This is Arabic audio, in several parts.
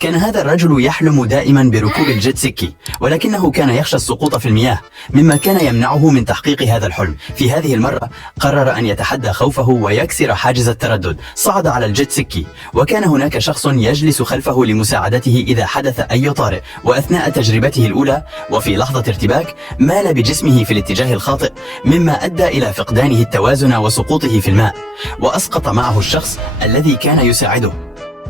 كان هذا الرجل يحلم دائما بركوب الجيت سكي، ولكنه كان يخشى السقوط في المياه، مما كان يمنعه من تحقيق هذا الحلم. في هذه المرة قرر أن يتحدى خوفه ويكسر حاجز التردد. صعد على الجيت سكي، وكان هناك شخص يجلس خلفه لمساعدته إذا حدث أي طارئ. وأثناء تجربته الأولى وفي لحظة ارتباك مال بجسمه في الاتجاه الخاطئ، مما أدى إلى فقدانه التوازن وسقوطه في الماء، وأسقط معه الشخص الذي كان يساعده.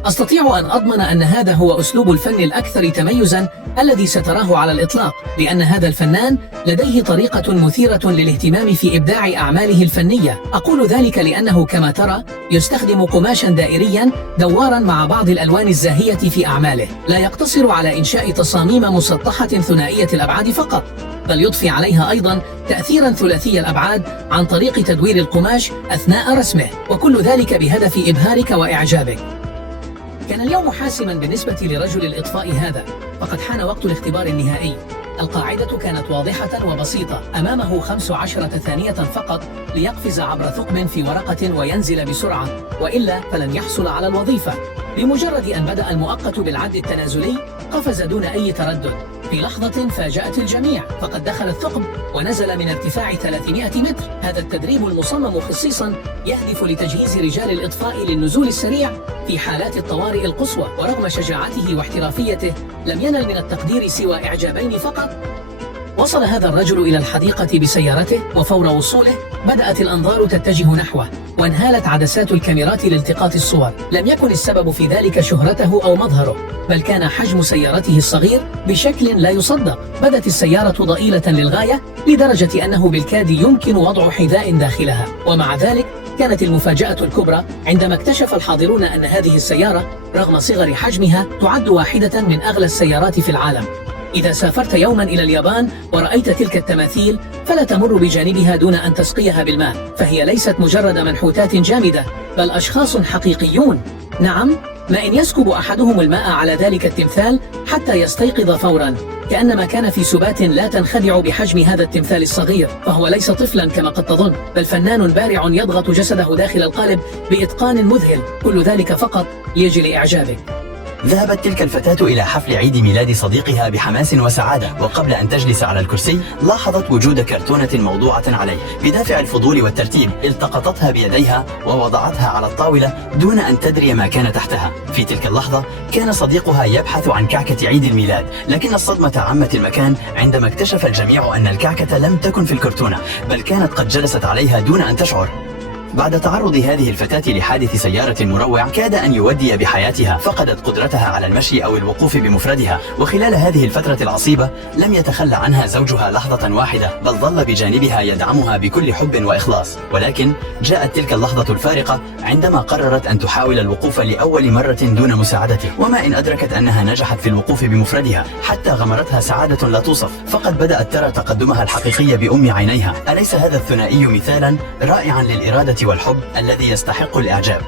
أستطيع أن أضمن أن هذا هو أسلوب الفن الأكثر تميزاً الذي ستراه على الإطلاق، لأن هذا الفنان لديه طريقة مثيرة للاهتمام في إبداع أعماله الفنية. أقول ذلك لأنه كما ترى يستخدم قماشاً دائرياً دواراً مع بعض الألوان الزاهية في أعماله. لا يقتصر على إنشاء تصاميم مسطحة ثنائية الأبعاد فقط، بل يضفي عليها أيضاً تأثيراً ثلاثي الأبعاد عن طريق تدوير القماش أثناء رسمه، وكل ذلك بهدف إبهارك وإعجابك. كان اليوم حاسماً بالنسبة لرجل الإطفاء هذا، فقد حان وقت الاختبار النهائي. القاعدة كانت واضحة وبسيطة، أمامه 15 ثانية فقط ليقفز عبر ثقب في ورقة وينزل بسرعة، وإلا فلن يحصل على الوظيفة. بمجرد أن بدأ المؤقت بالعد التنازلي قفز دون أي تردد. في لحظة فاجأت الجميع، فقد دخل الثقب ونزل من ارتفاع 300 متر. هذا التدريب المصمم خصيصا يهدف لتجهيز رجال الإطفاء للنزول السريع في حالات الطوارئ القصوى. ورغم شجاعته واحترافيته لم ينل من التقدير سوى إعجابين فقط. وصل هذا الرجل إلى الحديقة بسيارته، وفور وصوله بدأت الأنظار تتجه نحوه، وانهالت عدسات الكاميرات لالتقاط الصور. لم يكن السبب في ذلك شهرته أو مظهره، بل كان حجم سيارته الصغير بشكل لا يصدق. بدت السيارة ضئيلة للغاية، لدرجة أنه بالكاد يمكن وضع حذاء داخلها. ومع ذلك كانت المفاجأة الكبرى عندما اكتشف الحاضرون أن هذه السيارة رغم صغر حجمها تعد واحدة من أغلى السيارات في العالم. إذا سافرت يوما إلى اليابان ورأيت تلك التماثيل فلا تمر بجانبها دون أن تسقيها بالماء، فهي ليست مجرد منحوتات جامدة، بل أشخاص حقيقيون. نعم، ما إن يسكب أحدهم الماء على ذلك التمثال حتى يستيقظ فورا، كأنما كان في سبات لا تنخدع بحجم هذا التمثال الصغير. فهو ليس طفلا كما قد تظن، بل فنان بارع يضغط جسده داخل القالب بإتقان مذهل، كل ذلك فقط ليجل إعجابك. ذهبت تلك الفتاة إلى حفل عيد ميلاد صديقها بحماس وسعادة، وقبل أن تجلس على الكرسي لاحظت وجود كرتونة موضوعة عليه. بدافع الفضول والترتيب التقطتها بيديها ووضعتها على الطاولة دون أن تدري ما كان تحتها. في تلك اللحظة كان صديقها يبحث عن كعكة عيد الميلاد، لكن الصدمة عمت المكان عندما اكتشف الجميع أن الكعكة لم تكن في الكرتونة، بل كانت قد جلست عليها دون أن تشعر. بعد تعرض هذه الفتاة لحادث سيارة مروع كاد أن يودي بحياتها، فقدت قدرتها على المشي أو الوقوف بمفردها. وخلال هذه الفترة العصيبة لم يتخلى عنها زوجها لحظة واحدة، بل ظل بجانبها يدعمها بكل حب وإخلاص. ولكن جاءت تلك اللحظة الفارقة عندما قررت أن تحاول الوقوف لأول مرة دون مساعدته، وما إن أدركت أنها نجحت في الوقوف بمفردها حتى غمرتها سعادة لا توصف. فقد بدأت ترى تقدمها الحقيقي بأم عينيها. أليس هذا الثنائي مثالا رائعا للإرادة والحب الذي يستحق الإعجاب؟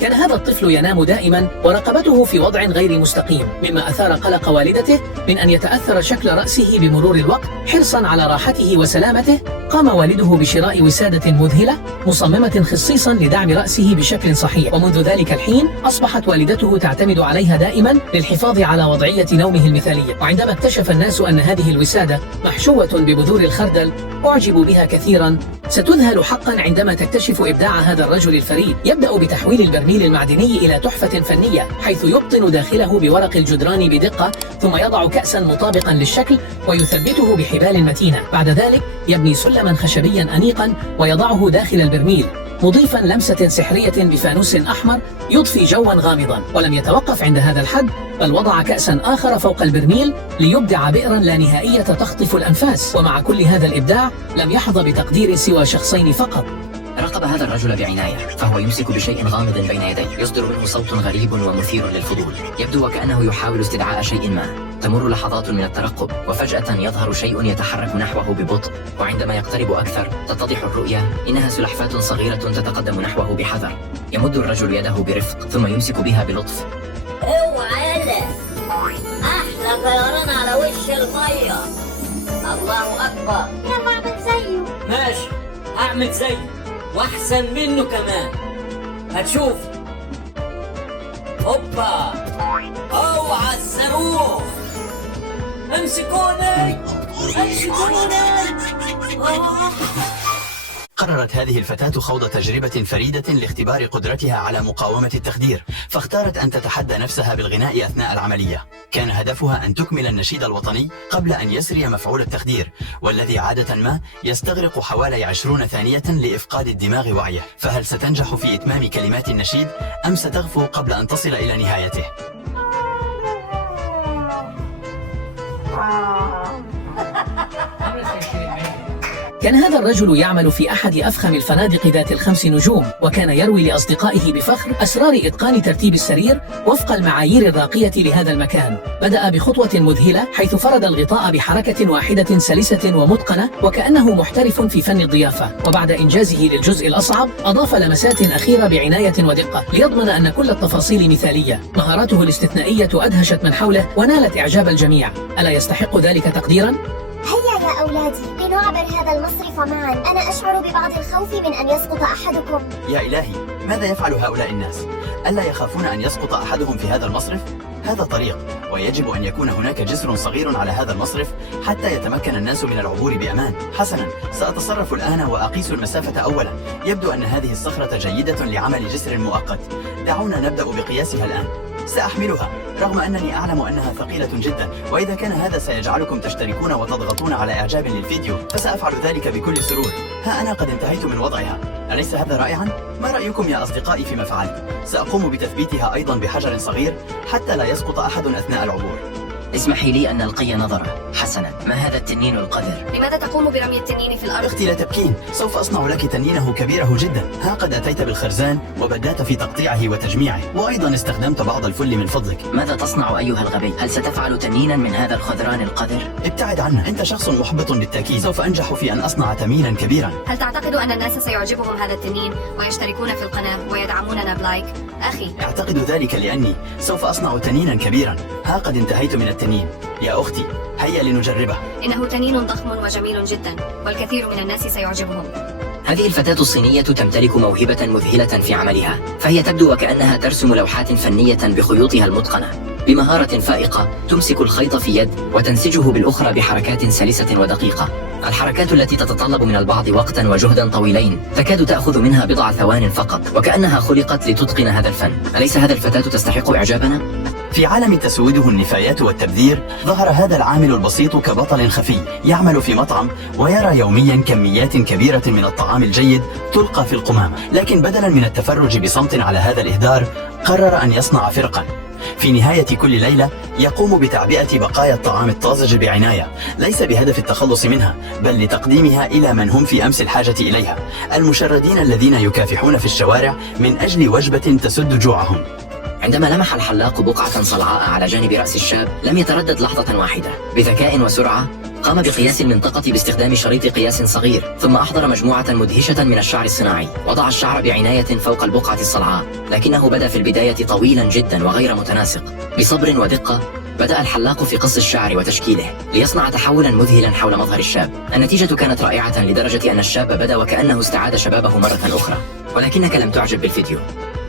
كان هذا الطفل ينام دائما ورقبته في وضع غير مستقيم، مما أثار قلق والدته من أن يتأثر شكل رأسه بمرور الوقت. حرصا على راحته وسلامته قام والده بشراء وسادة مذهلة مصممة خصيصا لدعم رأسه بشكل صحيح، ومنذ ذلك الحين أصبحت والدته تعتمد عليها دائما للحفاظ على وضعية نومه المثالية. وعندما اكتشف الناس أن هذه الوسادة محشوة ببذور الخردل أعجبوا بها كثيرا. ستذهل حقا عندما تكتشف إبداع هذا الرجل الفريد. يبدأ بتحويل البرميل المعدني إلى تحفة فنية، حيث يبطن داخله بورق الجدران بدقة، ثم يضع كأسا مطابقا للشكل ويثبته بحبال متينة. بعد ذلك يبني سلما خشبيا أنيقا ويضعه داخل البرميل، مضيفا لمسة سحرية بفانوس أحمر يضفي جوا غامضا. ولم يتوقف عند هذا الحد، بل وضع كأسا آخر فوق البرميل ليبدع بئرا لا نهائية تخطف الأنفاس. ومع كل هذا الإبداع لم يحظى بتقدير سوى شخصين فقط. راقب هذا الرجل بعناية، فهو يمسك بشيء غامض بين يديه، يصدر منه صوت غريب ومثير للفضول. يبدو وكأنه يحاول استدعاء شيء ما. تمر لحظات من الترقب، وفجأة يظهر شيء يتحرك نحوه ببطء، وعندما يقترب أكثر تتضح الرؤية. إنها سلحفاة صغيرة تتقدم نحوه بحذر. يمد الرجل يده برفق ثم يمسك بها بلطف. اوعى يلا، أحلى طيران على وش المية. الله أكبر، يلا اعمل زيه. ماشي، أعمل زيه وأحسن منه كمان، هتشوف. هوبا، أوعى. الصاروخ. امسكوني امسكوني. قررت هذه الفتاة خوض تجربة فريدة لاختبار قدرتها على مقاومة التخدير، فاختارت أن تتحدى نفسها بالغناء أثناء العملية. كان هدفها أن تكمل النشيد الوطني قبل أن يسري مفعول التخدير، والذي عادة ما يستغرق حوالي 20 ثانية لإفقاد الدماغ وعيه. فهل ستنجح في إتمام كلمات النشيد أم ستغفو قبل أن تصل إلى نهايته؟ كان هذا الرجل يعمل في أحد أفخم الفنادق ذات ال5 نجوم، وكان يروي لأصدقائه بفخر أسرار إتقان ترتيب السرير وفق المعايير الراقية لهذا المكان. بدأ بخطوة مذهلة حيث فرد الغطاء بحركة واحدة سلسة ومتقنة وكأنه محترف في فن الضيافة، وبعد إنجازه للجزء الأصعب أضاف لمسات أخيرة بعناية ودقة ليضمن أن كل التفاصيل مثالية. مهاراته الاستثنائية أدهشت من حوله ونالت إعجاب الجميع. ألا يستحق ذلك تقديرا؟ هيا يا أولادي لنعبر هذا المصرف معا. أنا أشعر ببعض الخوف من أن يسقط أحدكم. يا إلهي، ماذا يفعل هؤلاء الناس؟ ألا يخافون أن يسقط أحدهم في هذا المصرف؟ هذا طريق، ويجب أن يكون هناك جسر صغير على هذا المصرف حتى يتمكن الناس من العبور بأمان. حسنا، سأتصرف الآن وأقيس المسافة أولا. يبدو أن هذه الصخرة جيدة لعمل جسر مؤقت. دعونا نبدأ بقياسها الآن. سأحملها رغم أنني أعلم أنها ثقيلة جدا، وإذا كان هذا سيجعلكم تشتركون وتضغطون على إعجاب للفيديو فسأفعل ذلك بكل سرور. ها أنا قد انتهيت من وضعها، أليس هذا رائعا؟ ما رأيكم يا أصدقائي فيما فعلت؟ سأقوم بتثبيتها أيضا بحجر صغير حتى لا يسقط أحد أثناء العبور. اسمحي لي أن نلقي نظرة. حسنا، ما هذا التنين القذر؟ لماذا تقوم برمي التنين في الأرض؟ أختي لا تبكين، سوف أصنع لك تنينه كبيره جدا. ها قد أتيت بالخرزان وبدأت في تقطيعه وتجميعه، وأيضا استخدمت بعض الفل من فضلك. ماذا تصنع أيها الغبي؟ هل ستفعل تنينا من هذا الخذران القذر؟ ابتعد عنه، أنت شخص محبط بالتأكيد. سوف أنجح في أن أصنع تنينا كبيرا. هل تعتقد أن الناس سيعجبهم هذا التنين ويشتركون في القناة ويدعموننا بلايك؟ أخي، أعتقد ذلك لأني سوف أصنع تنينا كبيرا. ها قد انتهيت من التنين. يا أختي، هيا لنجربه. إنه تنين ضخم وجميل جدا والكثير من الناس سيعجبهم. هذه الفتاة الصينية تمتلك موهبة مذهلة في عملها، فهي تبدو وكأنها ترسم لوحات فنية بخيوطها المتقنة. بمهارة فائقة تمسك الخيط في يد وتنسجه بالأخرى بحركات سلسة ودقيقة. الحركات التي تتطلب من البعض وقتا وجهدا طويلين تكاد تأخذ منها بضع ثوان فقط، وكأنها خلقت لتتقن هذا الفن. أليس هذا الفتاة تستحق إعجابنا؟ في عالم تسوده النفايات والتبذير، ظهر هذا العامل البسيط كبطل خفي يعمل في مطعم ويرى يوميا كميات كبيرة من الطعام الجيد تلقى في القمامة، لكن بدلا من التفرج بصمت على هذا الإهدار قرر أن يصنع فرقا. في نهاية كل ليلة يقوم بتعبئة بقايا الطعام الطازج بعناية، ليس بهدف التخلص منها بل لتقديمها إلى من هم في أمس الحاجة إليها، المشردين الذين يكافحون في الشوارع من أجل وجبة تسد جوعهم. عندما لمح الحلاق بقعة صلعاء على جانب رأس الشاب لم يتردد لحظة واحدة. بذكاء وسرعة قام بقياس المنطقة باستخدام شريط قياس صغير، ثم أحضر مجموعة مدهشة من الشعر الصناعي. وضع الشعر بعناية فوق البقعة الصلعاء، لكنه بدا في البداية طويلا جدا وغير متناسق. بصبر ودقة بدأ الحلاق في قص الشعر وتشكيله ليصنع تحولا مذهلا حول مظهر الشاب. النتيجة كانت رائعة لدرجة أن الشاب بدا وكأنه استعاد شبابه مرة أخرى. ولكنك لم تعجب بالفيديو.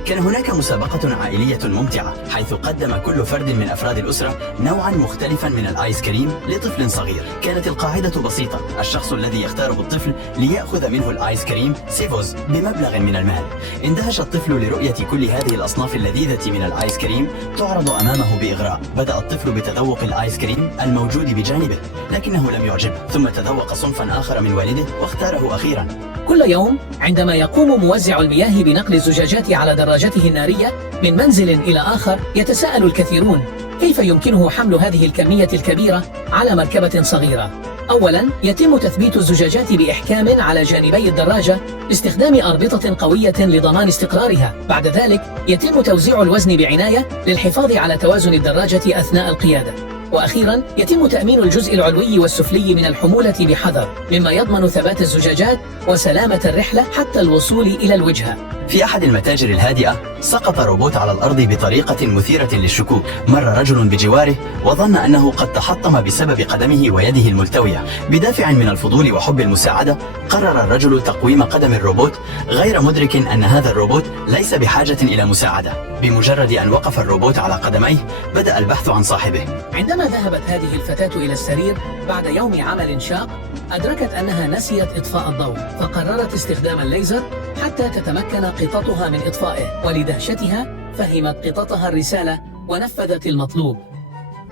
كان هناك مسابقة عائلية ممتعة حيث قدم كل فرد من أفراد الأسرة نوعا مختلفا من الآيس كريم لطفل صغير. كانت القاعدة بسيطة، الشخص الذي يختاره الطفل ليأخذ منه الآيس كريم سيفوز بمبلغ من المال. اندهش الطفل لرؤية كل هذه الأصناف اللذيذة من الآيس كريم تعرض أمامه بإغراء. بدأ الطفل بتذوق الآيس كريم الموجود بجانبه، لكنه لم يعجبه، ثم تذوق صنفا آخر من والده واختاره أخيرا. كل يوم عندما يقوم موزع المياه بنقل الزجاجات على دراجته النارية من منزل إلى آخر، يتساءل الكثيرون كيف يمكنه حمل هذه الكمية الكبيرة على مركبة صغيرة. أولا، يتم تثبيت الزجاجات بإحكام على جانبي الدراجة باستخدام أربطة قوية لضمان استقرارها. بعد ذلك يتم توزيع الوزن بعناية للحفاظ على توازن الدراجة أثناء القيادة. وأخيرا يتم تأمين الجزء العلوي والسفلي من الحمولة بحذر، مما يضمن ثبات الزجاجات وسلامة الرحلة حتى الوصول إلى الوجهة. في أحد المتاجر الهادئة سقط روبوت على الأرض بطريقة مثيرة للشكوك. مر رجل بجواره وظن أنه قد تحطم بسبب قدمه ويده الملتوية. بدافع من الفضول وحب المساعدة قرر الرجل تقويم قدم الروبوت، غير مدرك أن هذا الروبوت ليس بحاجة إلى مساعدة. بمجرد أن وقف الروبوت على قدميه بدأ البحث عن صاحبه. عندما ذهبت هذه الفتاة إلى السرير بعد يوم عمل شاق، أدركت أنها نسيت إطفاء الضوء، فقررت استخدام الليزر حتى تتمكن قطتها من إطفائه، ولدهشتها فهمت قطتها الرسالة ونفذت المطلوب.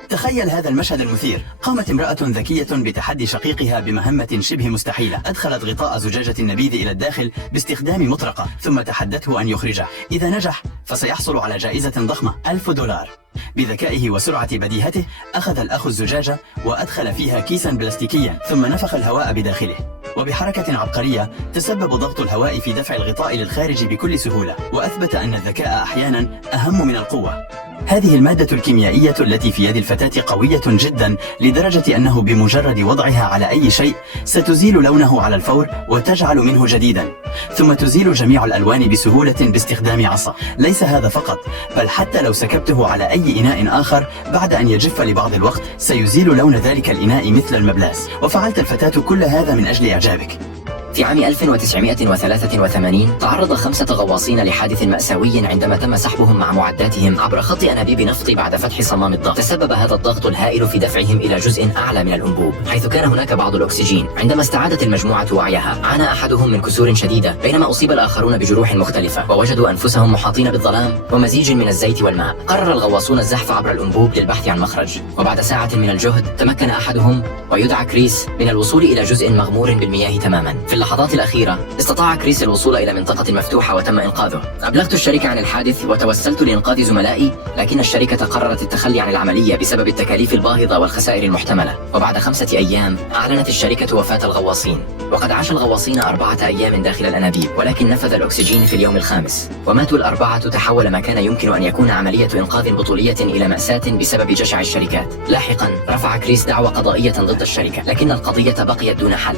تخيل هذا المشهد المثير. قامت امرأة ذكية بتحدي شقيقها بمهمة شبه مستحيلة. أدخلت غطاء زجاجة النبيذ إلى الداخل باستخدام مطرقة، ثم تحدته أن يخرجه. إذا نجح فسيحصل على جائزة ضخمة $1000. بذكائه وسرعة بديهته أخذ الأخ الزجاجة وأدخل فيها كيسا بلاستيكيا، ثم نفخ الهواء بداخله. وبحركة عبقرية تسبب ضغط الهواء في دفع الغطاء للخارج بكل سهولة، وأثبت أن الذكاء أحيانا أهم من القوة. هذه المادة الكيميائية التي في يد الفتاة قوية جدا لدرجة أنه بمجرد وضعها على أي شيء ستزيل لونه على الفور وتجعل منه جديدا، ثم تزيل جميع الألوان بسهولة باستخدام عصا. ليس هذا فقط، بل حتى لو سكبته على أي إناء آخر بعد أن يجف لبعض الوقت سيزيل لون ذلك الإناء مثل المبلاس. وفعلت الفتاة كل هذا من أجل إعجابك. في عام 1983 تعرض 5 غواصين لحادث مأساوي عندما تم سحبهم مع معداتهم عبر خط أنابيب نفط بعد فتح صمام الضغط. تسبب هذا الضغط الهائل في دفعهم إلى جزء أعلى من الأنبوب، حيث كان هناك بعض الأكسجين. عندما استعادت المجموعة وعيها عانى أحدهم من كسور شديدة، بينما أصيب الآخرون بجروح مختلفة، ووجدوا أنفسهم محاطين بالظلام ومزيج من الزيت والماء. قرر الغواصون الزحف عبر الأنبوب للبحث عن مخرج، وبعد ساعة من الجهد تمكن أحدهم ويدعى كريس من الوصول إلى جزء مغمور بالمياه تماما. في اللحظات الأخيرة استطاع كريس الوصول إلى منطقة مفتوحة وتم إنقاذه. أبلغت الشركة عن الحادث وتوسلت لإنقاذ زملائي، لكن الشركة قررت التخلي عن العملية بسبب التكاليف الباهظة والخسائر المحتملة. وبعد 5 أيام أعلنت الشركة وفاة الغواصين، وقد عاش الغواصين 4 أيام داخل الأنابيب، ولكن نفذ الأكسجين في اليوم الخامس وماتوا ال4. تحول ما كان يمكن أن يكون عملية إنقاذ بطولية إلى مأساة بسبب جشع الشركات. لاحقا رفع كريس دعوى قضائية ضد الشركة، لكن القضية بقيت دون حل.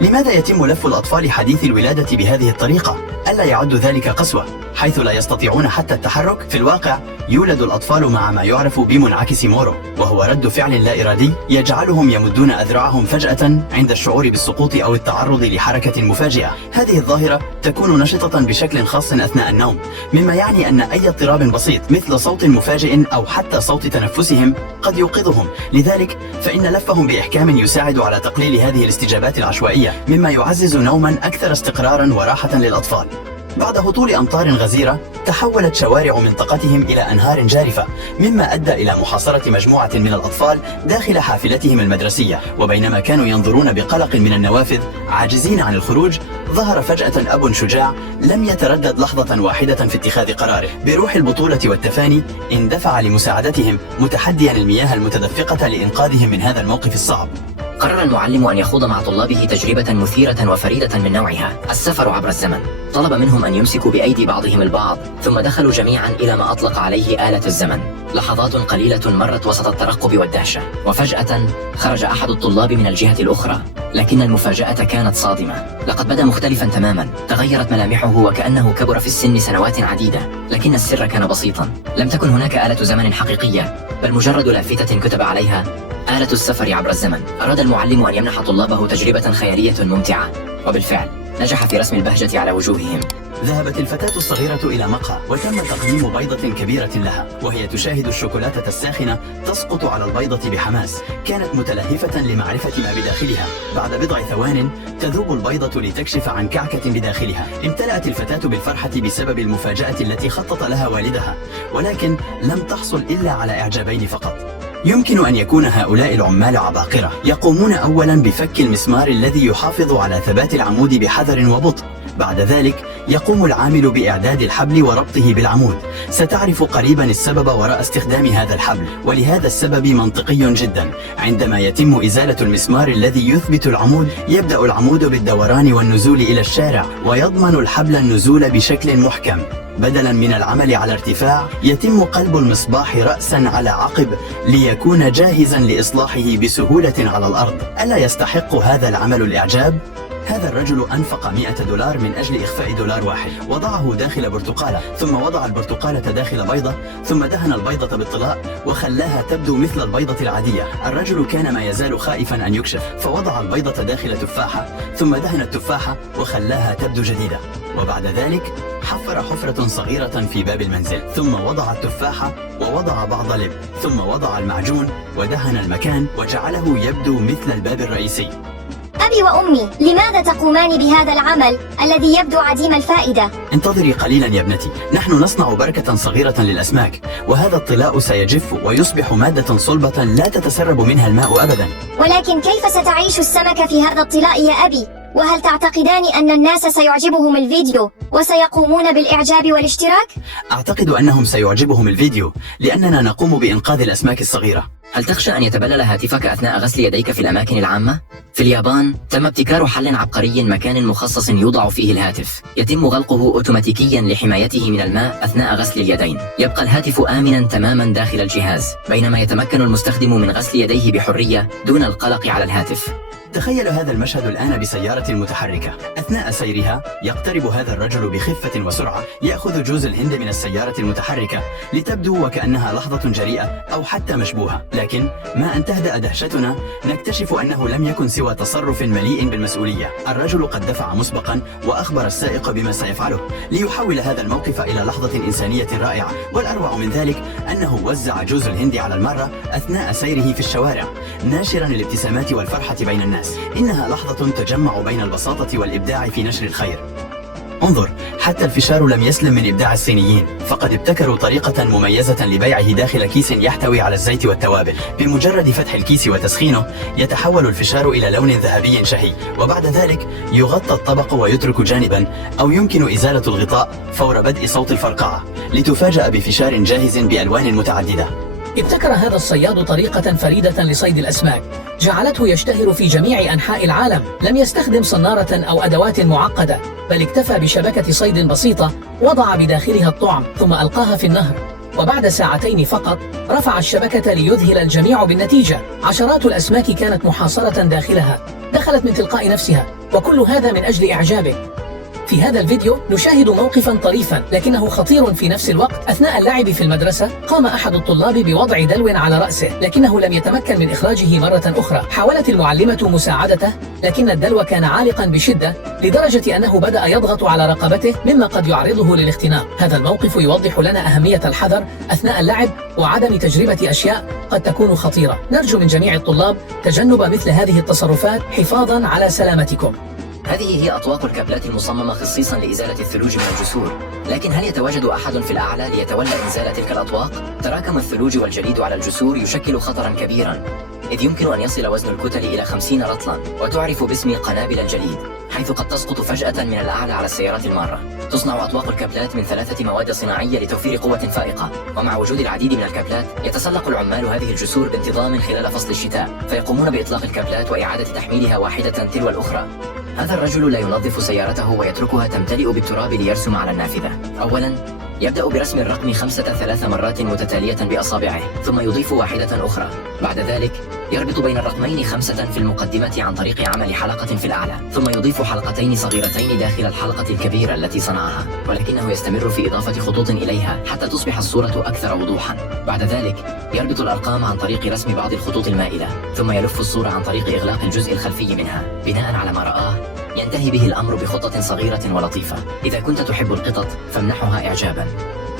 لماذا يتم لف الأطفال حديث الولادة بهذه الطريقة؟ ألا يعد ذلك قسوة، حيث لا يستطيعون حتى التحرك؟ في الواقع يولد الأطفال مع ما يعرف بمنعكس مورو، وهو رد فعل لا إرادي يجعلهم يمدون أذرعهم فجأة عند الشعور بالسقوط أو التعرض لحركة مفاجئة. هذه الظاهرة تكون نشطة بشكل خاص أثناء النوم، مما يعني أن أي اضطراب بسيط مثل صوت مفاجئ أو حتى صوت تنفسهم قد يوقظهم. لذلك فإن لفهم بإحكام يساعد على تقليل هذه الاستجابات العشوائية، مما يعزز نوما أكثر استقرارا وراحة للأطفال. بعد هطول أمطار غزيرة تحولت شوارع منطقتهم إلى أنهار جارفة، مما أدى إلى محاصرة مجموعة من الأطفال داخل حافلتهم المدرسية. وبينما كانوا ينظرون بقلق من النوافذ عاجزين عن الخروج، ظهر فجأة أب شجاع لم يتردد لحظة واحدة في اتخاذ قراره. بروح البطولة والتفاني اندفع لمساعدتهم، متحديا المياه المتدفقة لإنقاذهم من هذا الموقف الصعب. قرر المعلم أن يخوض مع طلابه تجربة مثيرة وفريدة من نوعها، السفر عبر الزمن. طلب منهم أن يمسكوا بأيدي بعضهم البعض، ثم دخلوا جميعا إلى ما أطلق عليه آلة الزمن. لحظات قليلة مرت وسط الترقب والدهشة، وفجأة خرج أحد الطلاب من الجهة الأخرى، لكن المفاجأة كانت صادمة. لقد بدا مختلفا تماما، تغيرت ملامحه وكأنه كبر في السن سنوات عديدة، لكن السر كان بسيطا. لم تكن هناك آلة زمن حقيقية، بل مجرد لافتة كتب عليها آلة السفر عبر الزمن. أراد المعلم أن يمنح طلابه تجربة خيالية ممتعة، وبالفعل نجح في رسم البهجة على وجوههم. ذهبت الفتاة الصغيرة إلى مقهى وتم تقديم بيضة كبيرة لها، وهي تشاهد الشوكولاتة الساخنة تسقط على البيضة بحماس. كانت متلهفة لمعرفة ما بداخلها. بعد بضع ثوان تذوب البيضة لتكشف عن كعكة بداخلها. امتلأت الفتاة بالفرحة بسبب المفاجأة التي خطط لها والدها، ولكن لم تحصل إلا على إعجابين فقط. يمكن أن يكون هؤلاء العمال عباقرة يقومون أولا بفك المسمار الذي يحافظ على ثبات العمود بحذر وبطء. بعد ذلك يقوم العامل بإعداد الحبل وربطه بالعمود. ستعرف قريبا السبب وراء استخدام هذا الحبل، ولهذا السبب منطقي جدا. عندما يتم إزالة المسمار الذي يثبت العمود، يبدأ العمود بالدوران والنزول إلى الشارع، ويضمن الحبل النزول بشكل محكم. بدلا من العمل على ارتفاع، يتم قلب المصباح رأسا على عقب ليكون جاهزا لإصلاحه بسهولة على الأرض. ألا يستحق هذا العمل الإعجاب؟ هذا الرجل أنفق $100 من أجل إخفاء دولار واحد. وضعه داخل برتقالة، ثم وضع البرتقالة داخل بيضة، ثم دهن البيضة بالطلاء وخلاها تبدو مثل البيضة العادية. الرجل كان ما يزال خائفا أن يكشف، فوضع البيضة داخل تفاحة، ثم دهن التفاحة وخلاها تبدو جديدة. وبعد ذلك حفر حفرة صغيرة في باب المنزل، ثم وضع التفاحة ووضع بعض لب، ثم وضع المعجون ودهن المكان وجعله يبدو مثل الباب الرئيسي. أبي وأمي، لماذا تقومان بهذا العمل الذي يبدو عديم الفائدة؟ انتظري قليلا يا ابنتي، نحن نصنع بركة صغيرة للأسماك، وهذا الطلاء سيجف ويصبح مادة صلبة لا تتسرب منها الماء أبدا. ولكن كيف ستعيش السمكة في هذا الطلاء يا أبي؟ وهل تعتقدان أن الناس سيعجبهم الفيديو وسيقومون بالإعجاب والاشتراك؟ أعتقد أنهم سيعجبهم الفيديو لأننا نقوم بإنقاذ الأسماك الصغيرة. هل تخشى أن يتبلل هاتفك أثناء غسل يديك في الأماكن العامة؟ في اليابان تم ابتكار حل عبقري، مكان مخصص يوضع فيه الهاتف يتم غلقه أوتوماتيكيا لحمايته من الماء أثناء غسل اليدين. يبقى الهاتف آمنا تماما داخل الجهاز، بينما يتمكن المستخدم من غسل يديه بحرية دون القلق على الهاتف. تخيل هذا المشهد الآن بسيارة متحركة. أثناء سيرها يقترب هذا الرجل بخفة وسرعة، يأخذ جوز الهند من السيارة المتحركة لتبدو وكأنها لحظة جريئة أو حتى مشبوهة. لكن ما أن تهدأ دهشتنا نكتشف أنه لم يكن سوى تصرف مليء بالمسؤولية. الرجل قد دفع مسبقا وأخبر السائق بما سيفعله ليحول هذا الموقف إلى لحظة إنسانية رائعة. والأروع من ذلك أنه وزع جوز الهند على المرة أثناء سيره في الشوارع، ناشرا الابتسامات والفرحة بين الناس. إنها لحظة تجمع بين البساطة والإبداع في نشر الخير. انظر، حتى الفشار لم يسلم من إبداع الصينيين، فقد ابتكروا طريقة مميزة لبيعه داخل كيس يحتوي على الزيت والتوابل. بمجرد فتح الكيس وتسخينه يتحول الفشار إلى لون ذهبي شهي، وبعد ذلك يغطى الطبق ويترك جانبا، أو يمكن إزالة الغطاء فور بدء صوت الفرقعة لتفاجأ بفشار جاهز بألوان متعددة. ابتكر هذا الصياد طريقة فريدة لصيد الأسماك جعلته يشتهر في جميع أنحاء العالم. لم يستخدم صنارة أو أدوات معقدة، بل اكتفى بشبكة صيد بسيطة وضع بداخلها الطعم ثم ألقاها في النهر، وبعد ساعتين فقط رفع الشبكة ليذهل الجميع بالنتيجة. عشرات الأسماك كانت محاصرة داخلها، دخلت من تلقاء نفسها، وكل هذا من أجل إعجابه. في هذا الفيديو نشاهد موقفا طريفا لكنه خطير في نفس الوقت. أثناء اللعب في المدرسة قام أحد الطلاب بوضع دلو على رأسه، لكنه لم يتمكن من إخراجه مرة أخرى. حاولت المعلمة مساعدته، لكن الدلو كان عالقا بشدة لدرجة أنه بدأ يضغط على رقبته، مما قد يعرضه للاختناق. هذا الموقف يوضح لنا أهمية الحذر أثناء اللعب وعدم تجربة أشياء قد تكون خطيرة. نرجو من جميع الطلاب تجنب مثل هذه التصرفات حفاظا على سلامتكم. هذه هي أطواق الكابلات المصممة خصيصا لإزالة الثلوج من الجسور، لكن هل يتواجد أحد في الأعلى ليتولى إنزال تلك الأطواق؟ تراكم الثلوج والجليد على الجسور يشكل خطرا كبيرا، إذ يمكن أن يصل وزن الكتل إلى 50 رطلا، وتعرف باسم قنابل الجليد، حيث قد تسقط فجأة من الأعلى على السيارات المارة. تصنع أطواق الكابلات من 3 مواد صناعية لتوفير قوة فائقة، ومع وجود العديد من الكابلات يتسلق العمال هذه الجسور بانتظام خلال فصل الشتاء، فيقومون بإطلاق الكابلات وإعادة تحميلها واحدة تلو الأخرى. هذا الرجل لا ينظف سيارته ويتركها تمتلئ بالتراب ليرسم على النافذة. أولا يبدأ برسم الرقم 5 3 مرات متتالية بأصابعه، ثم يضيف واحدة أخرى. بعد ذلك يربط بين الرقمين 5 في المقدمة عن طريق عمل حلقة في الأعلى، ثم يضيف حلقتين صغيرتين داخل الحلقة الكبيرة التي صنعها، ولكنه يستمر في إضافة خطوط إليها حتى تصبح الصورة أكثر وضوحا. بعد ذلك يربط الأرقام عن طريق رسم بعض الخطوط المائلة، ثم يلف الصورة عن طريق إغلاق الجزء الخلفي منها. بناء على ما رآه ينتهي به الأمر بخطة صغيرة ولطيفة. إذا كنت تحب القطط فامنحها إعجابا.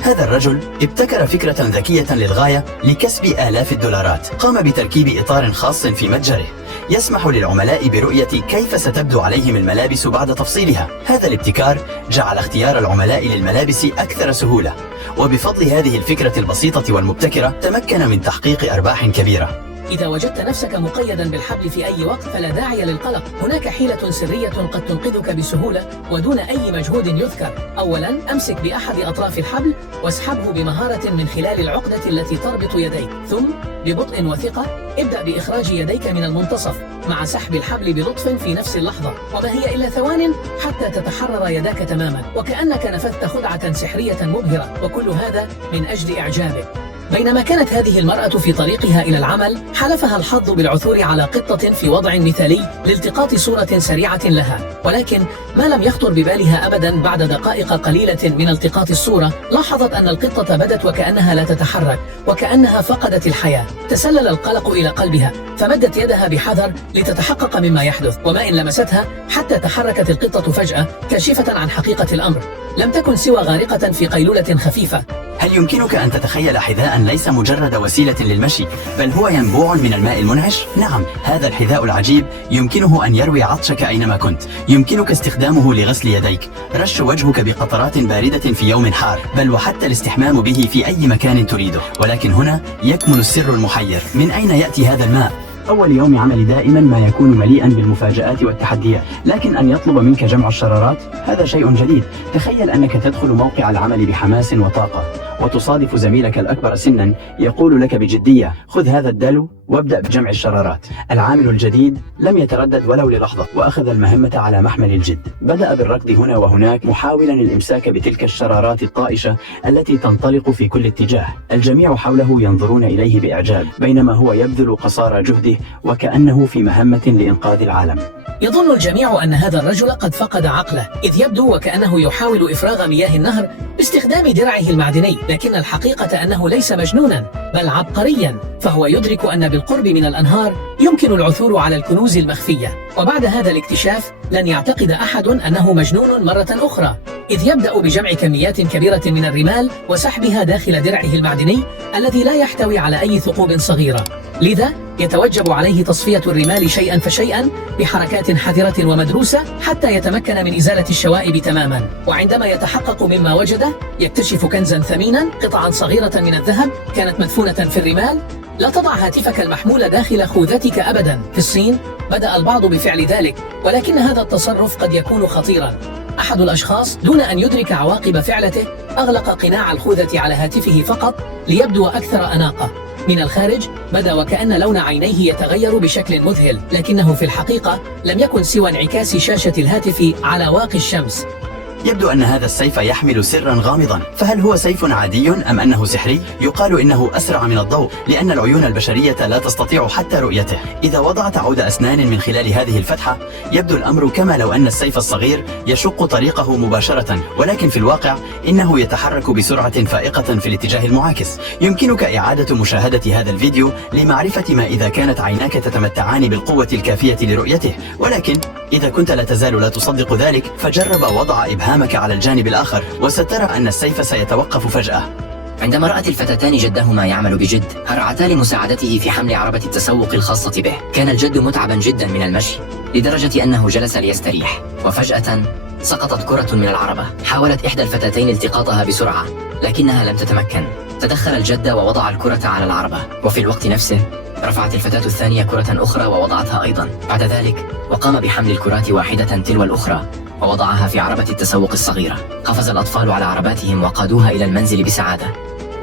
هذا الرجل ابتكر فكرة ذكية للغاية لكسب آلاف الدولارات. قام بتركيب إطار خاص في متجره يسمح للعملاء برؤية كيف ستبدو عليهم الملابس بعد تفصيلها. هذا الابتكار جعل اختيار العملاء للملابس أكثر سهولة، وبفضل هذه الفكرة البسيطة والمبتكرة تمكن من تحقيق أرباح كبيرة. إذا وجدت نفسك مقيدا بالحبل في أي وقت فلا داعي للقلق. هناك حيلة سرية قد تنقذك بسهولة ودون أي مجهود يذكر. أولا، أمسك بأحد أطراف الحبل واسحبه بمهارة من خلال العقدة التي تربط يديك، ثم ببطء وثقة ابدأ بإخراج يديك من المنتصف مع سحب الحبل بلطف في نفس اللحظة، وما هي إلا ثوان حتى تتحرر يداك تماما وكأنك نفذت خدعة سحرية مبهرة، وكل هذا من أجل إعجابك. بينما كانت هذه المرأة في طريقها إلى العمل، حالفها الحظ بالعثور على قطة في وضع مثالي لالتقاط صورة سريعة لها، ولكن ما لم يخطر ببالها أبدا بعد دقائق قليلة من التقاط الصورة لاحظت أن القطة بدت وكأنها لا تتحرك، وكأنها فقدت الحياة. تسلل القلق إلى قلبها، فمدت يدها بحذر لتتحقق مما يحدث، وما إن لمستها حتى تحركت القطة فجأة كاشفة عن حقيقة الأمر. لم تكن سوى غارقة في قيلولة خفيفة. هل يمكنك أن تتخيل حذاء ليس مجرد وسيلة للمشي، بل هو ينبوع من الماء المنعش؟ نعم، هذا الحذاء العجيب يمكنه أن يروي عطشك أينما كنت. يمكنك استخدامه لغسل يديك، رش وجهك بقطرات باردة في يوم حار، بل وحتى الاستحمام به في أي مكان تريده. ولكن هنا يكمن السر المحير، من أين يأتي هذا الماء؟ أول يوم عمل دائما ما يكون مليئا بالمفاجآت والتحديات، لكن أن يطلب منك جمع الشرارات هذا شيء جديد. تخيل أنك تدخل موقع العمل بحماس وطاقة، وتصادف زميلك الأكبر سنا يقول لك بجدية: خذ هذا الدلو وابدأ بجمع الشرارات. العامل الجديد لم يتردد ولو للحظة، وأخذ المهمة على محمل الجد. بدأ بالركض هنا وهناك محاولا الإمساك بتلك الشرارات الطائشة التي تنطلق في كل اتجاه. الجميع حوله ينظرون إليه بإعجاب، بينما هو يبذل قصارى جهده وكأنه في مهمة لإنقاذ العالم. يظن الجميع أن هذا الرجل قد فقد عقله، إذ يبدو وكأنه يحاول إفراغ مياه النهر باستخدام درعه المعدني، لكن الحقيقة أنه ليس مجنونا بل عبقريا، فهو يدرك أن بالقرب من الأنهار يمكن العثور على الكنوز المخفية. وبعد هذا الاكتشاف لن يعتقد أحد أنه مجنون مرة أخرى، إذ يبدأ بجمع كميات كبيرة من الرمال وسحبها داخل درعه المعدني الذي لا يحتوي على أي ثقوب صغيرة. لذا يتوجب عليه تصفية الرمال شيئا فشيئا بحركات حذرة ومدروسة حتى يتمكن من إزالة الشوائب تماما. وعندما يتحقق مما وجده يكتشف كنزا ثمينا، قطعا صغيرة من الذهب كانت مدفونة في الرمال. لا تضع هاتفك المحمول داخل خوذتك أبدا. في الصين بدأ البعض بفعل ذلك، ولكن هذا التصرف قد يكون خطيرا. أحد الأشخاص دون أن يدرك عواقب فعلته أغلق قناع الخوذة على هاتفه فقط ليبدو أكثر أناقة. من الخارج بدا وكأن لون عينيه يتغير بشكل مذهل، لكنه في الحقيقة لم يكن سوى انعكاس شاشة الهاتف على واقي الشمس. يبدو أن هذا السيف يحمل سرا غامضا، فهل هو سيف عادي أم أنه سحري؟ يقال إنه أسرع من الضوء لأن العيون البشرية لا تستطيع حتى رؤيته. إذا وضعت عود أسنان من خلال هذه الفتحة يبدو الأمر كما لو أن السيف الصغير يشق طريقه مباشرة، ولكن في الواقع إنه يتحرك بسرعة فائقة في الاتجاه المعاكس. يمكنك إعادة مشاهدة هذا الفيديو لمعرفة ما إذا كانت عيناك تتمتعان بالقوة الكافية لرؤيته، ولكن إذا كنت لا تزال لا تصدق ذلك فجرب وضع إبهامك على الجانب الآخر وسترى أن السيف سيتوقف فجأة. عندما رأت الفتاتان جدهما يعمل بجد هرعتا لمساعدته في حمل عربة التسوق الخاصة به. كان الجد متعبا جدا من المشي لدرجة أنه جلس ليستريح، وفجأة سقطت كرة من العربة. حاولت إحدى الفتاتين التقاطها بسرعة لكنها لم تتمكن. تدخل الجد ووضع الكرة على العربة، وفي الوقت نفسه رفعت الفتاة الثانية كرة أخرى ووضعتها أيضا. بعد ذلك وقام بحمل الكرات واحدة تلو الأخرى ووضعها في عربة التسوق الصغيرة. قفز الأطفال على عرباتهم وقادوها إلى المنزل بسعادة.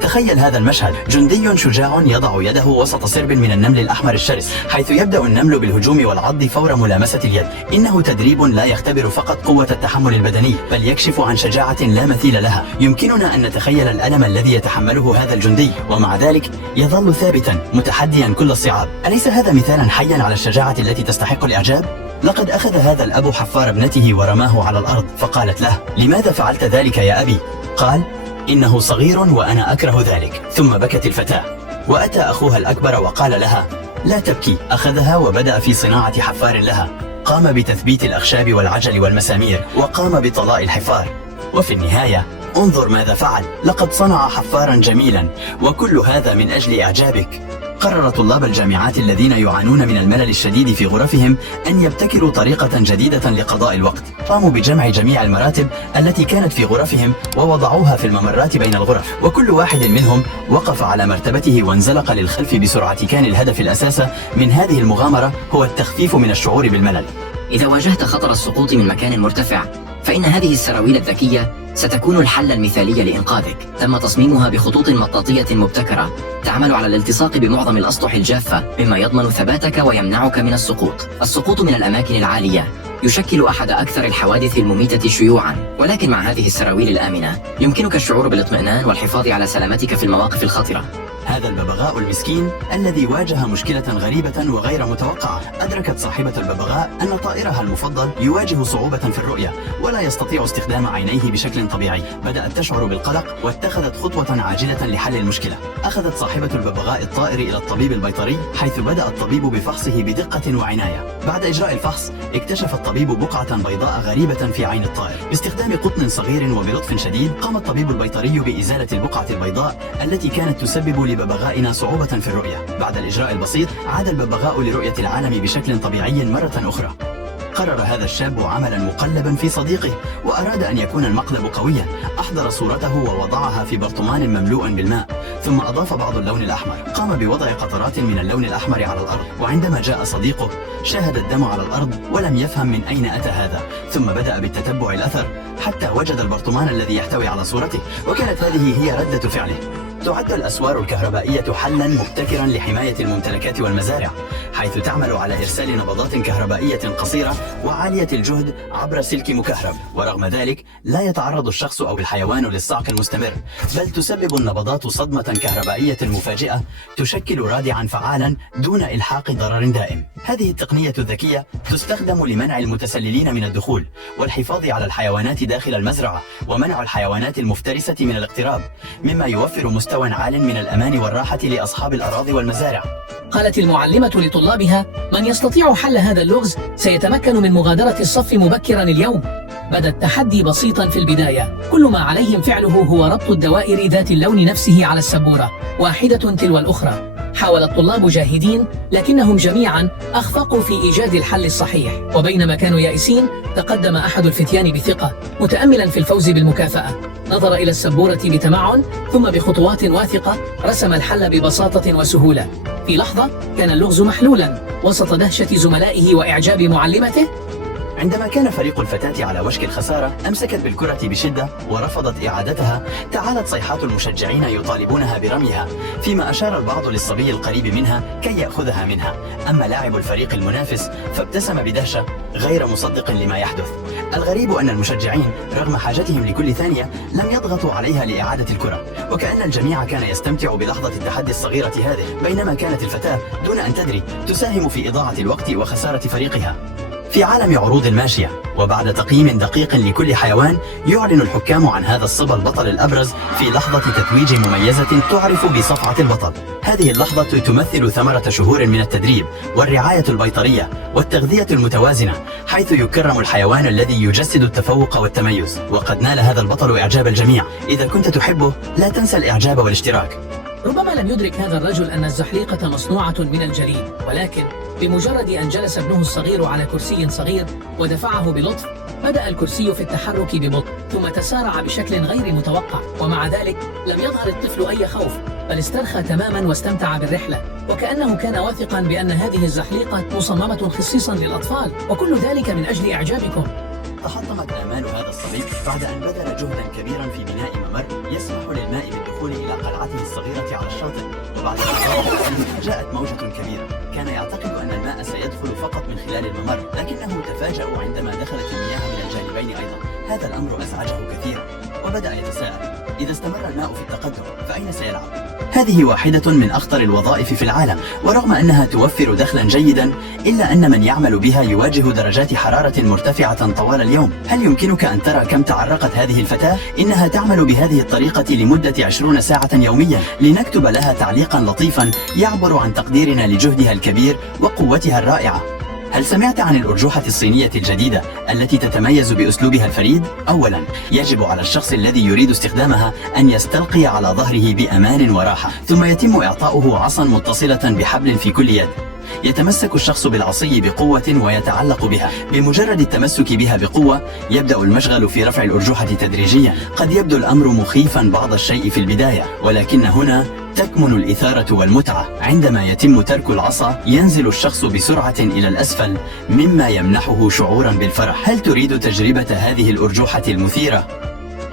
تخيل هذا المشهد، جندي شجاع يضع يده وسط سرب من النمل الأحمر الشرس، حيث يبدأ النمل بالهجوم والعض فور ملامسة اليد. إنه تدريب لا يختبر فقط قوة التحمل البدني، بل يكشف عن شجاعة لا مثيل لها. يمكننا أن نتخيل الألم الذي يتحمله هذا الجندي، ومع ذلك يظل ثابتا متحديا كل الصعاب. أليس هذا مثالا حيا على الشجاعة التي تستحق الإعجاب؟ لقد أخذ هذا الأب حفار ابنته ورماه على الأرض، فقالت له: لماذا فعلت ذلك يا أبي؟ قال: إنه صغير وأنا أكره ذلك. ثم بكت الفتاة، وأتى أخوها الأكبر وقال لها: لا تبكي. أخذها وبدأ في صناعة حفار لها. قام بتثبيت الأخشاب والعجل والمسامير، وقام بطلاء الحفار، وفي النهاية انظر ماذا فعل. لقد صنع حفارا جميلا، وكل هذا من أجل إعجابك. قرر طلاب الجامعات الذين يعانون من الملل الشديد في غرفهم أن يبتكروا طريقة جديدة لقضاء الوقت. قاموا بجمع جميع المراتب التي كانت في غرفهم ووضعوها في الممرات بين الغرف، وكل واحد منهم وقف على مرتبته وانزلق للخلف بسرعة. كان الهدف الأساسي من هذه المغامرة هو التخفيف من الشعور بالملل. إذا واجهت خطر السقوط من مكان مرتفع فإن هذه السراويل الذكية ستكون الحل المثالي لإنقاذك. تم تصميمها بخطوط مطاطية مبتكرة تعمل على الالتصاق بمعظم الأسطح الجافة، مما يضمن ثباتك ويمنعك من السقوط. السقوط من الأماكن العالية يشكل أحد أكثر الحوادث المميتة شيوعا، ولكن مع هذه السراويل الآمنة يمكنك الشعور بالاطمئنان والحفاظ على سلامتك في المواقف الخطرة. هذا الببغاء المسكين الذي واجه مشكلة غريبة وغير متوقعة. أدركت صاحبة الببغاء أن طائرها المفضل يواجه صعوبة في الرؤية ولا يستطيع استخدام عينيه بشكل طبيعي. بدأت تشعر بالقلق واتخذت خطوة عاجلة لحل المشكلة. أخذت صاحبة الببغاء الطائر إلى الطبيب البيطري، حيث بدأ الطبيب بفحصه بدقة وعناية. بعد إجراء الفحص اكتشف الطبيب بقعة بيضاء غريبة في عين الطائر. باستخدام قطن صغير وبلطف شديد قام الطبيب البيطري بإزالة البقعة البيضاء التي كانت تسبب لببغائنا صعوبة في الرؤية. بعد الإجراء البسيط عاد الببغاء لرؤية العالم بشكل طبيعي مرة أخرى. قرر هذا الشاب عملا مقلبا في صديقه وأراد أن يكون المقلب قويا. أحضر صورته ووضعها في برطمان مملوء بالماء، ثم أضاف بعض اللون الأحمر. قام بوضع قطرات من اللون الأحمر على الأرض، وعندما جاء صديقه شاهد الدم على الأرض ولم يفهم من أين أتى هذا، ثم بدأ بالتتبع الأثر حتى وجد البرطمان الذي يحتوي على صورته، وكانت هذه هي ردة فعله. تعد الأسوار الكهربائية حلا مبتكرا لحماية الممتلكات والمزارع، حيث تعمل على إرسال نبضات كهربائية قصيرة وعالية الجهد عبر سلك مكهرب. ورغم ذلك لا يتعرض الشخص أو الحيوان للصعق المستمر، بل تسبب النبضات صدمة كهربائية مفاجئة تشكل رادعا فعالا دون إلحاق ضرر دائم. هذه التقنية الذكية تستخدم لمنع المتسللين من الدخول والحفاظ على الحيوانات داخل المزرعة ومنع الحيوانات المفترسة من الاقتراب، مما يوفر مستوى عال من الأمان والراحة لأصحاب الأراضي والمزارع. قالت المعلمة لطلابها: من يستطيع حل هذا اللغز سيتمكن من مغادرة الصف مبكرا اليوم. بدا التحدي بسيطا في البداية، كل ما عليهم فعله هو ربط الدوائر ذات اللون نفسه على السبورة واحدة تلو الأخرى. حاول الطلاب جاهدين، لكنهم جميعا أخفقوا في إيجاد الحل الصحيح. وبينما كانوا يائسين تقدم أحد الفتيان بثقة متأملا في الفوز بالمكافأة. نظر إلى السبورة بتمعن، ثم بخطوات واثقة رسم الحل ببساطة وسهولة. في لحظة كان اللغز محلولا وسط دهشة زملائه وإعجاب معلمته. عندما كان فريق الفتاة على وشك الخسارة أمسكت بالكرة بشدة ورفضت إعادتها. تعالت صيحات المشجعين يطالبونها برميها، فيما أشار البعض للصبي القريب منها كي يأخذها منها. أما لاعب الفريق المنافس فابتسم بدهشة غير مصدق لما يحدث. الغريب أن المشجعين رغم حاجتهم لكل ثانية لم يضغطوا عليها لإعادة الكرة، وكأن الجميع كان يستمتع بلحظة التحدي الصغيرة هذه، بينما كانت الفتاة دون أن تدري تساهم في إضاعة الوقت وخسارة فريقها. في عالم عروض الماشية وبعد تقييم دقيق لكل حيوان، يعلن الحكام عن هذا الصبا البطل الأبرز في لحظة تتويج مميزة تعرف بصفعة البطل. هذه اللحظة تمثل ثمرة شهور من التدريب والرعاية البيطرية والتغذية المتوازنة، حيث يكرم الحيوان الذي يجسد التفوق والتميز. وقد نال هذا البطل إعجاب الجميع. إذا كنت تحبه لا تنسى الإعجاب والاشتراك. ربما لم يدرك هذا الرجل أن الزحليقة مصنوعة من الجليد، ولكن بمجرد أن جلس ابنه الصغير على كرسي صغير ودفعه بلطف، بدأ الكرسي في التحرك ببطء ثم تسارع بشكل غير متوقع. ومع ذلك لم يظهر الطفل أي خوف، بل استرخى تماما واستمتع بالرحلة، وكأنه كان واثقا بأن هذه الزحليقة مصممة خصيصا للأطفال، وكل ذلك من أجل إعجابكم. تحطمت آمال هذا الصبي بعد أن بذل جهدا كبيرا في بناء ممر يسمح للماء بالدخول إلى قلعته الصغيرة على الشاطئ. وبعد ذلك جاءت موجة كبيرة. كان يعتقد أن الماء سيدخل فقط من خلال الممر، لكنه تفاجأ عندما دخلت المياه من الجانبين أيضا. هذا الأمر أزعجه كثيرا وبدأ يتساءل: إذا استمر الماء في التقدم فأين سيلعب؟ هذه واحدة من أخطر الوظائف في العالم، ورغم أنها توفر دخلا جيدا إلا أن من يعمل بها يواجه درجات حرارة مرتفعة طوال اليوم. هل يمكنك أن ترى كم تعرقت هذه الفتاة؟ إنها تعمل بهذه الطريقة لمدة 20 ساعة يوميا لنكتب لها تعليقا لطيفا يعبر عن تقديرنا لجهدها الكبير وقوتها الرائعة. هل سمعت عن الأرجوحة الصينية الجديدة التي تتميز بأسلوبها الفريد؟ أولا، يجب على الشخص الذي يريد استخدامها أن يستلقي على ظهره بأمان وراحة، ثم يتم إعطاؤه عصا متصلة بحبل في كل يد. يتمسك الشخص بالعصي بقوة ويتعلق بها. بمجرد التمسك بها بقوة يبدأ المشغل في رفع الأرجوحة تدريجيا. قد يبدو الأمر مخيفا بعض الشيء في البداية، ولكن هنا تكمن الإثارة والمتعة. عندما يتم ترك العصا ينزل الشخص بسرعة إلى الأسفل، مما يمنحه شعورا بالفرح. هل تريد تجربة هذه الأرجوحة المثيرة؟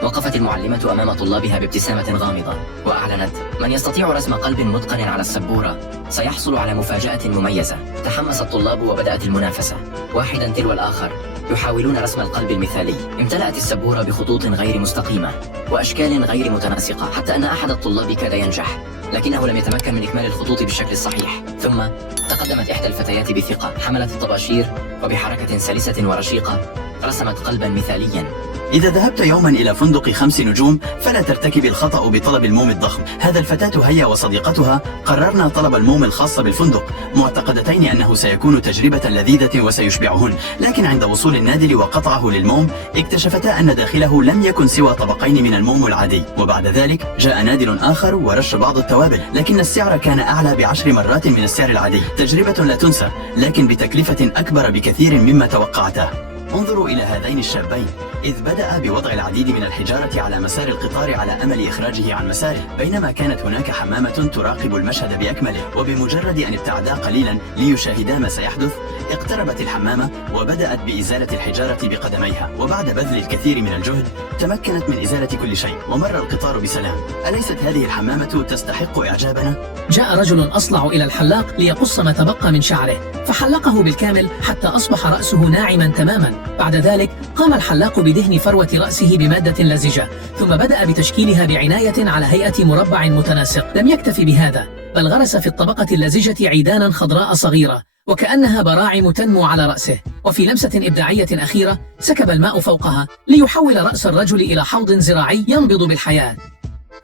وقفت المعلمة أمام طلابها بابتسامة غامضة وأعلنت: من يستطيع رسم قلب متقن على السبورة سيحصل على مفاجأة مميزة. تحمس الطلاب وبدأت المنافسة، واحدا تلو الآخر يحاولون رسم القلب المثالي. امتلأت السبورة بخطوط غير مستقيمة وأشكال غير متناسقة، حتى أن أحد الطلاب كاد ينجح، لكنه لم يتمكن من إكمال الخطوط بالشكل الصحيح. ثم تقدمت إحدى الفتيات بثقة، حملت الطباشير وبحركة سلسة ورشيقة رسمت قلبا مثاليا. إذا ذهبت يوما إلى فندق 5 نجوم فلا ترتكب الخطأ بطلب الموم الضخم. هذا الفتاة هي وصديقتها قررنا طلب الموم الخاص بالفندق، معتقدتين أنه سيكون تجربة لذيذة وسيشبعهن، لكن عند وصول النادل وقطعه للموم اكتشفتا أن داخله لم يكن سوى طبقين من الموم العادي. وبعد ذلك جاء نادل آخر ورش بعض التوابل، لكن السعر كان أعلى ب10 مرات من السعر العادي. تجربة لا تنسى، لكن بتكلفة أكبر بكثير مما توقعته. انظروا إلى هذين الشابين، إذ بدأ بوضع العديد من الحجارة على مسار القطار على أمل إخراجه عن مساره، بينما كانت هناك حمامة تراقب المشهد بأكمله. وبمجرد أن ابتعدا قليلا ليشاهدا ما سيحدث، اقتربت الحمامة وبدأت بإزالة الحجارة بقدميها، وبعد بذل الكثير من الجهد تمكنت من إزالة كل شيء ومر القطار بسلام. أليست هذه الحمامة تستحق إعجابنا؟ جاء رجل أصلع إلى الحلاق ليقص ما تبقى من شعره، فحلقه بالكامل حتى أصبح رأسه ناعما تماما. بعد ذلك قام الحلاق بدهن فروة رأسه بمادة لزجة، ثم بدأ بتشكيلها بعناية على هيئة مربع متناسق. لم يكتفي بهذا، بل غرس في الطبقة اللزجة عيدانا خضراء صغيرة وكأنها براعم تنمو على رأسه، وفي لمسة إبداعية أخيرة سكب الماء فوقها ليحول رأس الرجل إلى حوض زراعي ينبض بالحياة.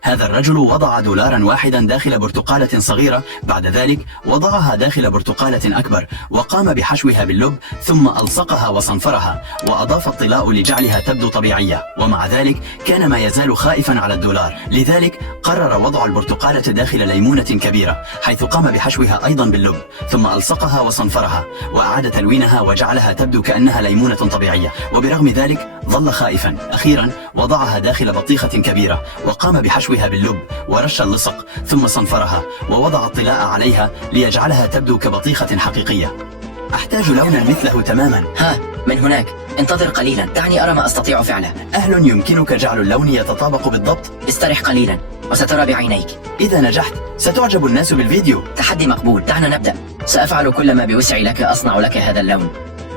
هذا الرجل وضع دولارا واحدا داخل برتقالة صغيرة، بعد ذلك وضعها داخل برتقالة أكبر وقام بحشوها باللب، ثم ألصقها وصنفرها وأضاف الطلاء لجعلها تبدو طبيعية. ومع ذلك كان ما يزال خائفا على الدولار، لذلك قرر وضع البرتقالة داخل ليمونة كبيرة، حيث قام بحشوها أيضا باللب، ثم ألصقها وصنفرها وأعاد تلوينها وجعلها تبدو كأنها ليمونة طبيعية. وبرغم ذلك ظل خائفا. أخيرا وضعها داخل بطيخة كبيرة وقام بحشوها باللب ورش اللصق، ثم صنفرها ووضع الطلاء عليها ليجعلها تبدو كبطيخة حقيقية. أحتاج لونا مثله تماما. ها، من هناك، انتظر قليلا، دعني أرى ما أستطيع فعله. أهل يمكنك جعل اللون يتطابق بالضبط؟ استرح قليلا وسترى بعينيك. إذا نجحت ستعجب الناس بالفيديو. تحدي مقبول، دعنا نبدأ. سأفعل كل ما بوسعي لك، أصنع لك هذا اللون.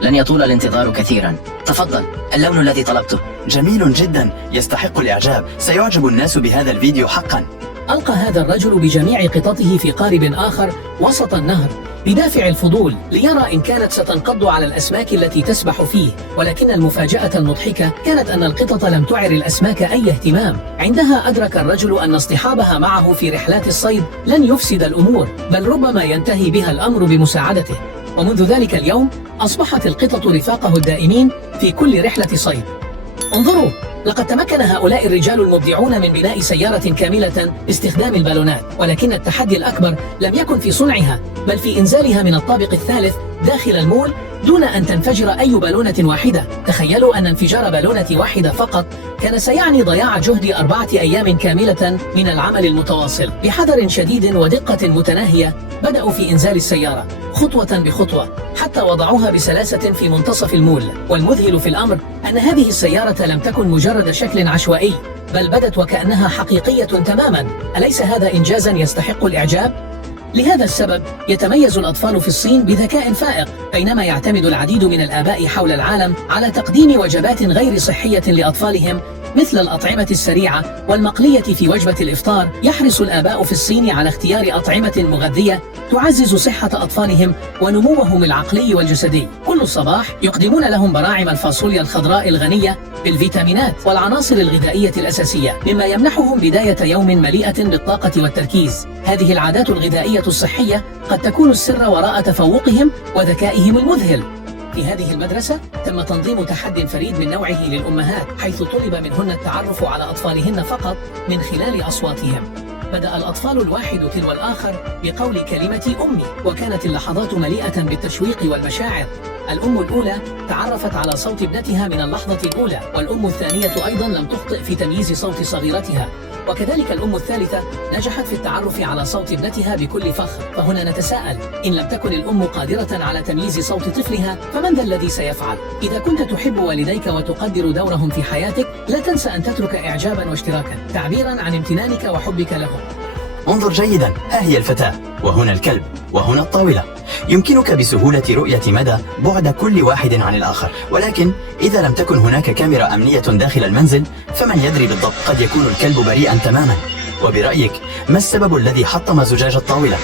لن يطول الانتظار كثيرا. تفضل، اللون الذي طلبته. جميل جدا، يستحق الإعجاب، سيعجب الناس بهذا الفيديو حقا. ألقى هذا الرجل بجميع قططه في قارب آخر وسط النهر بدافع الفضول ليرى إن كانت ستنقض على الأسماك التي تسبح فيه، ولكن المفاجأة المضحكة كانت أن القطط لم تعر الأسماك أي اهتمام. عندها أدرك الرجل أن اصطحابها معه في رحلات الصيد لن يفسد الأمور، بل ربما ينتهي بها الأمر بمساعدته. ومنذ ذلك اليوم أصبحت القطط رفاقه الدائمين في كل رحلة صيد. انظروا، لقد تمكن هؤلاء الرجال المبدعون من بناء سيارة كاملة باستخدام البالونات، ولكن التحدي الأكبر لم يكن في صنعها، بل في إنزالها من الطابق الثالث داخل المول دون أن تنفجر أي بالونة واحدة. تخيلوا أن انفجار بالونة واحدة فقط كان سيعني ضياع جهد 4 أيام كاملة من العمل المتواصل. بحذر شديد ودقة متناهية بدأوا في إنزال السيارة خطوة بخطوة حتى وضعوها بسلاسة في منتصف المول. والمذهل في الأمر أن هذه السيارة لم تكن مجرد شكل عشوائي، بل بدت وكأنها حقيقية تماما. أليس هذا إنجازا يستحق الإعجاب؟ لهذا السبب يتميز الأطفال في الصين بذكاء فائق، بينما يعتمد العديد من الآباء حول العالم على تقديم وجبات غير صحية لأطفالهم مثل الأطعمة السريعة والمقلية في وجبة الإفطار. يحرص الآباء في الصين على اختيار أطعمة مغذية تعزز صحة أطفالهم ونموهم العقلي والجسدي. كل صباح يقدمون لهم براعم الفاصوليا الخضراء الغنية بالفيتامينات والعناصر الغذائية الأساسية، مما يمنحهم بداية يوم مليئة بالطاقة والتركيز. هذه العادات الغذائية الصحية قد تكون السر وراء تفوقهم وذكائهم المذهل. في هذه المدرسة تم تنظيم تحد فريد من نوعه للأمهات، حيث طلب منهن التعرف على أطفالهن فقط من خلال أصواتهم. بدأ الأطفال الواحد تلو الآخر بقول كلمة أمي، وكانت اللحظات مليئة بالتشويق والمشاعر. الأم الأولى تعرفت على صوت ابنتها من اللحظة الأولى، والأم الثانية أيضا لم تخطئ في تمييز صوت صغيرتها، وكذلك الأم الثالثة نجحت في التعرف على صوت ابنتها بكل فخر. فهنا نتساءل، إن لم تكن الأم قادرة على تمييز صوت طفلها فمن ذا الذي سيفعل؟ إذا كنت تحب والديك وتقدر دورهم في حياتك، لا تنسى أن تترك إعجابا واشتراكا تعبيرا عن امتنانك وحبك لهم. انظر جيدا، ها هي الفتاة، وهنا الكلب، وهنا الطاولة. يمكنك بسهولة رؤية مدى بعد كل واحد عن الآخر، ولكن إذا لم تكن هناك كاميرا أمنية داخل المنزل فمن يدري بالضبط، قد يكون الكلب بريئا تماما. وبرأيك ما السبب الذي حطم زجاج الطاولة؟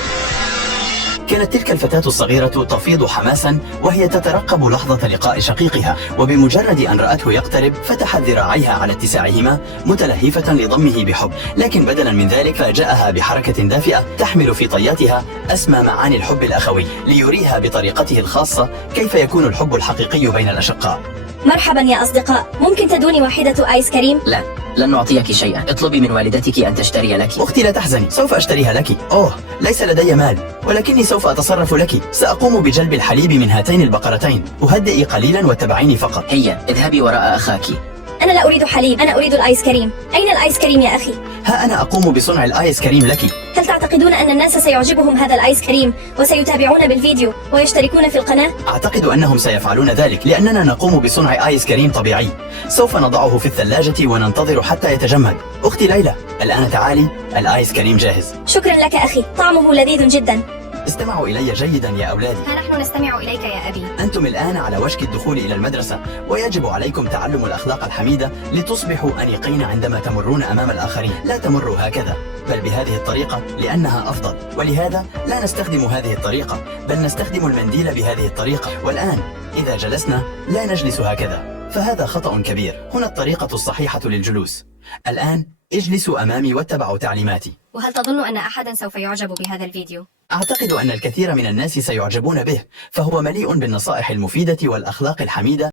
كانت تلك الفتاة الصغيرة تفيض حماسا وهي تترقب لحظة لقاء شقيقها، وبمجرد أن رأته يقترب فتحت ذراعيها على اتساعهما متلهفة لضمه بحب، لكن بدلا من ذلك فاجأها بحركة دافئة تحمل في طياتها أسمى معاني الحب الأخوي، ليريها بطريقته الخاصة كيف يكون الحب الحقيقي بين الأشقاء. مرحبا يا أصدقاء، ممكن تدوني واحدة آيس كريم؟ لا، لن نعطيك شيئا. اطلبي من والدتك أن تشتري لك. أختي لا تحزني، سوف أشتريها لك. أوه، ليس لدي مال، ولكني سوف أتصرف لك. سأقوم بجلب الحليب من هاتين البقرتين. أهدئي قليلا واتبعيني فقط. هيا اذهبي وراء أخاك. أنا لا أريد حليب، أنا أريد الآيس كريم. أين الآيس كريم يا أخي؟ ها أنا أقوم بصنع الآيس كريم لك. هل تعتقدون أن الناس سيعجبهم هذا الآيس كريم وسيتابعون بالفيديو ويشتركون في القناة؟ أعتقد أنهم سيفعلون ذلك لأننا نقوم بصنع آيس كريم طبيعي. سوف نضعه في الثلاجة وننتظر حتى يتجمد. أختي ليلى، الآن تعالي، الآيس كريم جاهز. شكرا لك أخي، طعمه لذيذ جدا. استمعوا إلي جيدا يا أولادي. ها نحن نستمع إليك يا أبي. أنتم الآن على وشك الدخول إلى المدرسة، ويجب عليكم تعلم الأخلاق الحميدة لتصبحوا أنيقين عندما تمرون أمام الآخرين. لا تمروا هكذا، بل بهذه الطريقة لأنها أفضل، ولهذا لا نستخدم هذه الطريقة، بل نستخدم المنديل بهذه الطريقة. والآن إذا جلسنا لا نجلس هكذا، فهذا خطأ كبير. هنا الطريقة الصحيحة للجلوس. الآن اجلسوا أمامي واتبعوا تعليماتي. وهل تظن أن أحدا سوف يعجب بهذا الفيديو؟ أعتقد أن الكثير من الناس سيعجبون به، فهو مليء بالنصائح المفيدة والأخلاق الحميدة